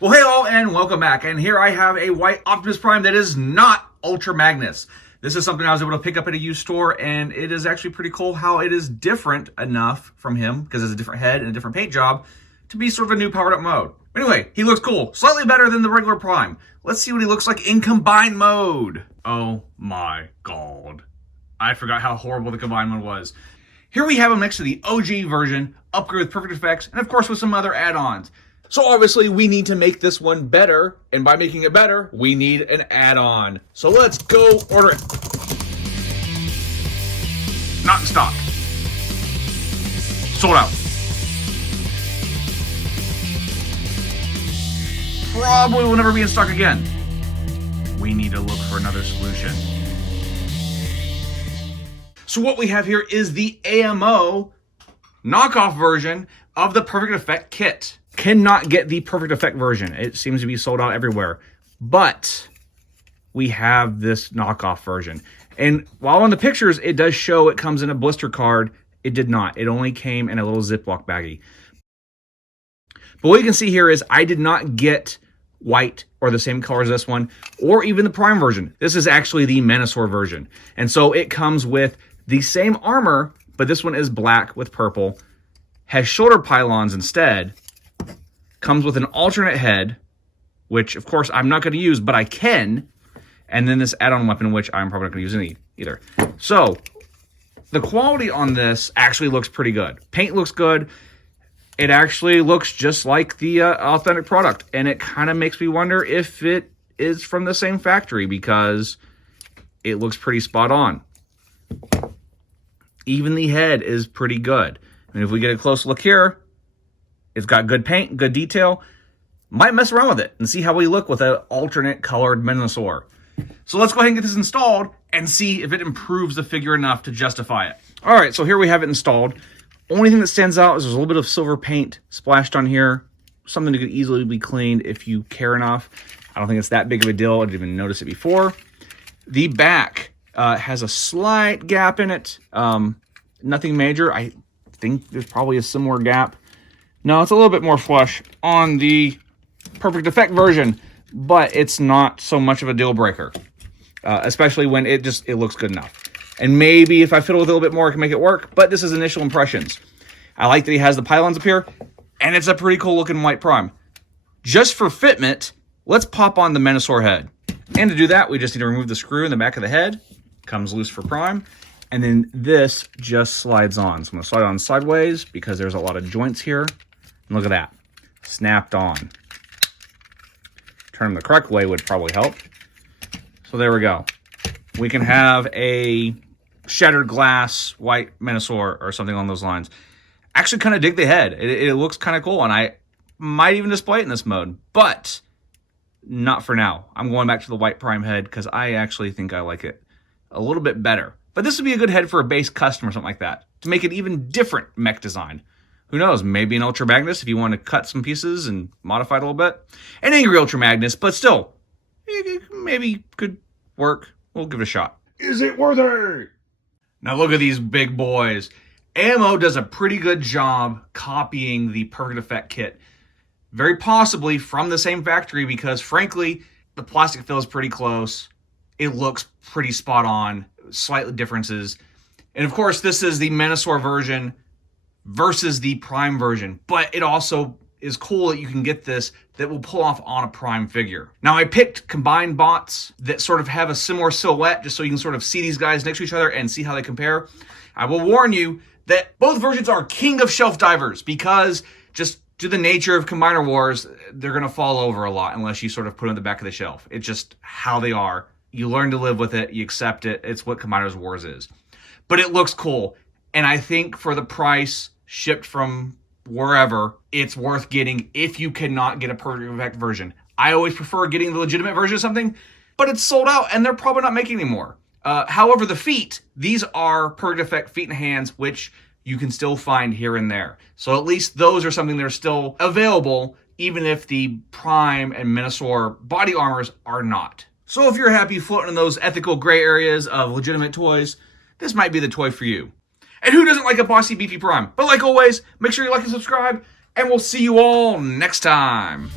Well, hey all, and welcome back. And here I have a white Optimus Prime that is not Ultra Magnus. This is something I was able to pick up at a used store, and it is actually pretty cool how it is different enough from him, because it's a different head and a different paint job, to be sort of a new powered up mode. Anyway, he looks cool. Slightly better than the regular Prime. Let's see what he looks like in combined mode. Oh my god. I forgot how horrible the combined mode was. Here we have him next to the OG version, upgraded with perfect effects, and of course with some other add-ons. So obviously we need to make this one better, and by making it better, we need an add-on. So let's go order it. Not in stock. Sold out. Probably will never be in stock again. We need to look for another solution. So what we have here is the AMO knockoff version of the Perfect Effect kit. Cannot get the Perfect Effect version. It seems to be sold out everywhere. But we have this knockoff version. And while on the pictures, it does show it comes in a blister card. It did not. It only came in a little Ziploc baggie. But what you can see here is I did not get white or the same color as this one, or even the Prime version. This is actually the Menasor version. And so it comes with the same armor, but this one is black with purple, has shoulder pylons instead, comes with an alternate head, which of course I'm not going to use, but I can, and then this add-on weapon, which I'm probably not going to use either. So the quality on this actually looks pretty good. Paint looks good. It actually looks just like the authentic product, and it kind of makes me wonder if it is from the same factory, because it looks pretty spot on. Even the head is pretty good. I mean, if we get a close look here, it's got good paint, good detail. Might mess around with it and see how we look with an alternate colored Menasor. So let's go ahead and get this installed and see if it improves the figure enough to justify it. All right, so here we have it installed. Only thing that stands out is there's a little bit of silver paint splashed on here. Something that could easily be cleaned if you care enough. I don't think it's that big of a deal. I didn't even notice it before. The back has a slight gap in it. Nothing major. I think there's probably a similar gap. No, it's a little bit more flush on the Perfect Effect version, but it's not so much of a deal breaker, especially when it looks good enough. And maybe if I fiddle with it a little bit more, I can make it work, but this is initial impressions. I like that he has the pylons up here, and it's a pretty cool looking white Prime. Just for fitment, let's pop on the Menasor head. And to do that, we just need to remove the screw in the back of the head. Comes loose for Prime. And then this just slides on. So I'm going to slide on sideways because there's a lot of joints here. And look at that. Snapped on. Turn them the correct way would probably help. So there we go. We can have a shattered glass white Menasor or something along those lines. Actually kind of dig the head. It looks kind of cool, and I might even display it in this mode. But not for now. I'm going back to the white Prime head because I actually think I like it a little bit better. But this would be a good head for a base custom or something like that, to make it even different mech design. Who knows, maybe an Ultra Magnus if you want to cut some pieces and modify it a little bit. An angry Ultra Magnus, but still, it maybe could work. We'll give it a shot. Is it worth it? Now look at these big boys. AMO does a pretty good job copying the Perfect Effect kit. Very possibly from the same factory, because frankly, the plastic fill is pretty close. It looks pretty spot on, slightly differences. And of course, this is the Menasor version versus the Prime version. But it also is cool that you can get this that will pull off on a Prime figure. Now, I picked combined bots that sort of have a similar silhouette, just so you can sort of see these guys next to each other and see how they compare. I will warn you that both versions are king of shelf divers, because just to the nature of Combiner Wars, they're going to fall over a lot unless you sort of put it on the back of the shelf. It's just how they are. You learn to live with it. You accept it. It's what Combiner Wars is. But it looks cool. And I think for the price, shipped from wherever, it's worth getting if you cannot get a Perfect Effect version. I always prefer getting the legitimate version of something, but it's sold out and they're probably not making anymore. However, the feet, these are Perfect Effect feet and hands, which you can still find here and there. So at least those are something that are still available, even if the Prime and Menasor body armors are not. So if you're happy floating in those ethical gray areas of legitimate toys, this might be the toy for you. And who doesn't like a bossy, beefy Prime? But like always, make sure you like and subscribe, and we'll see you all next time.